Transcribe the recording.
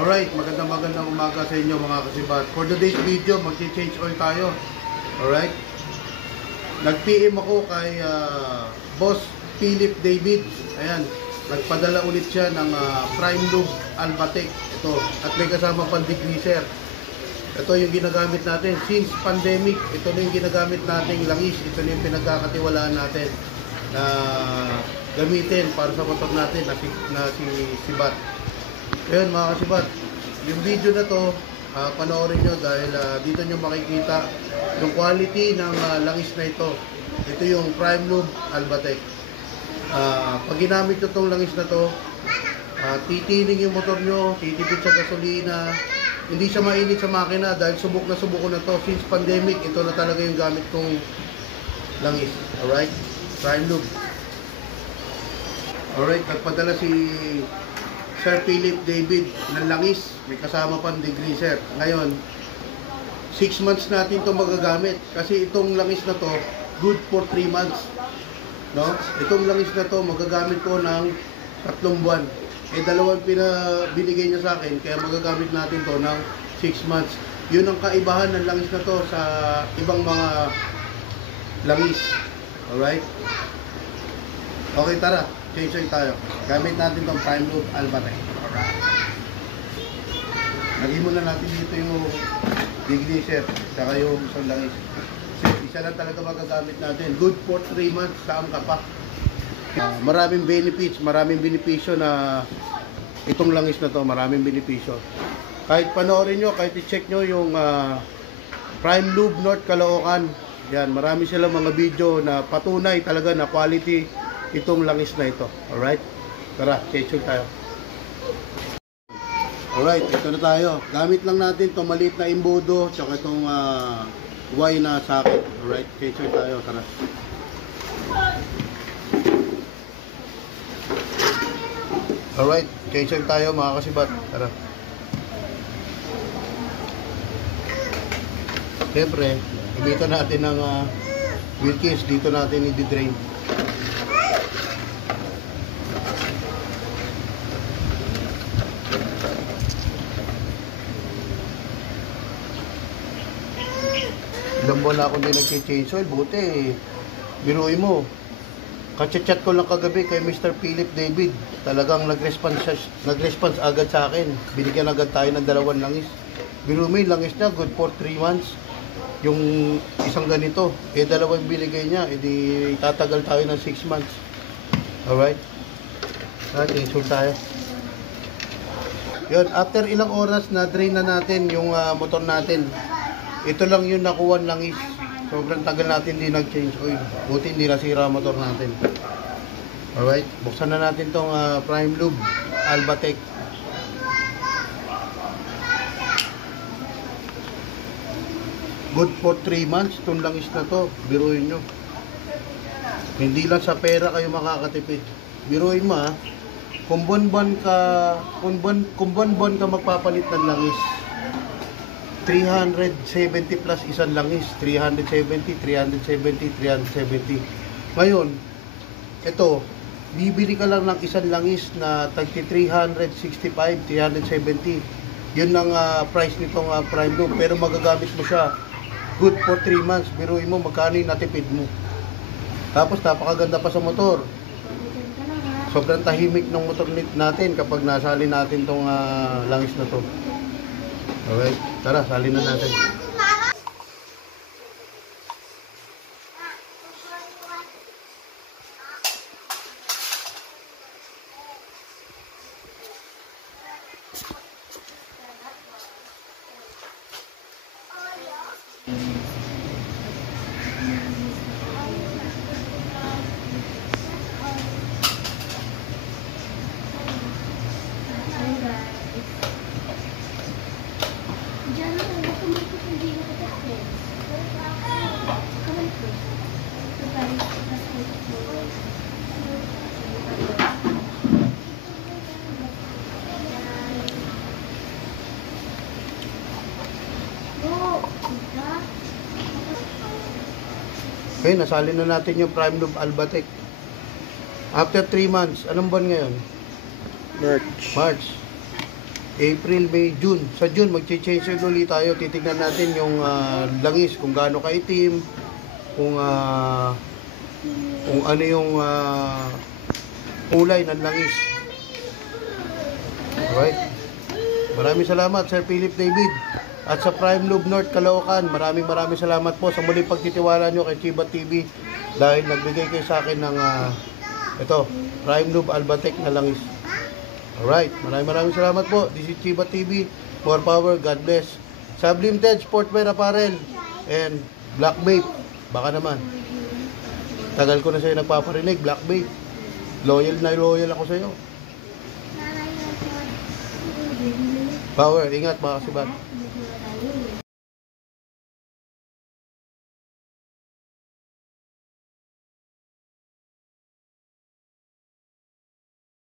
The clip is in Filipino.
Alright, magandang umaga sa inyo mga kasibat. For today's video, mag-change oil tayo. Alright. Nag-PM ako kay Boss Philip David. Ayan, nagpadala ulit siya ng Prime Lube Albatec. Ito, at may kasama pang degreaser. Ito yung ginagamit natin since pandemic. Ito na yung ginagamit nating langis. Ito na yung pinagkakatiwalaan natin na gamitin para sa motor natin na si Bat. Ayun mga kasibat, yung video na to panoorin nyo dahil dito nyo makikita yung quality ng langis na ito. Ito yung Prime Lube Albatec. Pag ginamit nyo itong langis na to, titining yung motor nyo, titipid sa gasolina, hindi siya mainit sa makina dahil subok na subok ko na to. Since pandemic, ito na talaga yung gamit kong langis. Alright? Prime Lube. Alright, nagpadala si Sir Philip David ng langis, may kasama pang degreaser. Ngayon, 6 months natin ito magagamit kasi itong langis na to good for 3 months, no? Itong langis na to magagamit ko ng 3 buwan. Dalawang binigay niya sa akin, kaya magagamit natin to ng 6 months. Yun ang kaibahan ng langis na to sa ibang mga langis. Alright? Okay, tara, change tayo. Gamit natin tong Prime Lube Albatec. Alright. Lagyan muna natin dito yung degreaser, saka yung isang langis. Isa lang talaga magagamit natin. Good for 3 months, saan ka pa. Maraming benefits, maraming benepisyo na itong langis na to, maraming benepisyo. Kahit panoorin nyo, kahit i-check nyo yung Prime Lube North Caloocan. Yan, marami silang mga video na patunay talaga na quality itong langis na ito. Alright? Tara, change tayo. Alright, ito na tayo. Gamit lang natin itong maliit na imbudo tsaka itong Y na socket. Alright, change tayo. Tara. Alright, change tayo mga kasibat. Tara. Siyempre, gamitan natin ng wheel case. Dito natin i-drain. Ilang buwan na ako hindi nag-change oil. Buti, biruin mo. Kachat-chat ko lang kagabi kay Mr. Philip David. Talagang nag-response agad sa akin. Binigyan agad tayo ng 2 langis. Biruin mo yung langis niya, good for 3 months. Yung isang ganito, 2 binigay niya. Di tatagal tayo ng 6 months. Alright? Change oil tayo. Yun, after ilang oras na drain na natin yung motor natin. Ito lang yung nakuha ng langis. Sobrang tagal natin hindi nag-change oil. Buti hindi nasira ang motor natin. Alright, buksan na natin tong Prime Lube Albatec. Good for 3 months itong langis na to. Biruin nyo. Hindi lang sa pera kayo makakatipid. Biruin mo kung buwan-buwan ka magpapalit ng langis. 370 plus isang langis, 370. Ngayon, ito, bibili ka lang ng isang langis na tagti 365, 370. Yun ang price nitong Prime Lube, pero magagamit mo siya good for 3 months. Biruin mo magkano yung natipid mo. Tapos napakaganda pa sa motor. Sobrang tahimik ng motor natin kapag nasali natin tong langis na to. Okay, tara, salin na natin. Okay, nasali na natin yung Prime Lube Albatec. After 3 months, anong buwan ngayon? March. March. April, May, June. Sa June, mag-change ulit tayo. Titignan natin yung langis, kung gaano kaitim, kung ano yung kulay ng langis. Alright. Maraming salamat, Sir Philip David. At sa Prime Lube North, Caloocan, maraming salamat po sa muling pagtitiwala nyo kay Chiba TV dahil nagbigay kayo sa akin ng ito, Prime Lube Albatec na langis. Alright, maraming salamat po. This is Chiba TV. More power, God bless. Sublimited Sportwear Apparel and Black Babe. Baka naman. Tagal ko na sa'yo nagpaparinig, Black Babe. Loyal na loyal ako sa'yo. Power, ingat mga kasibat.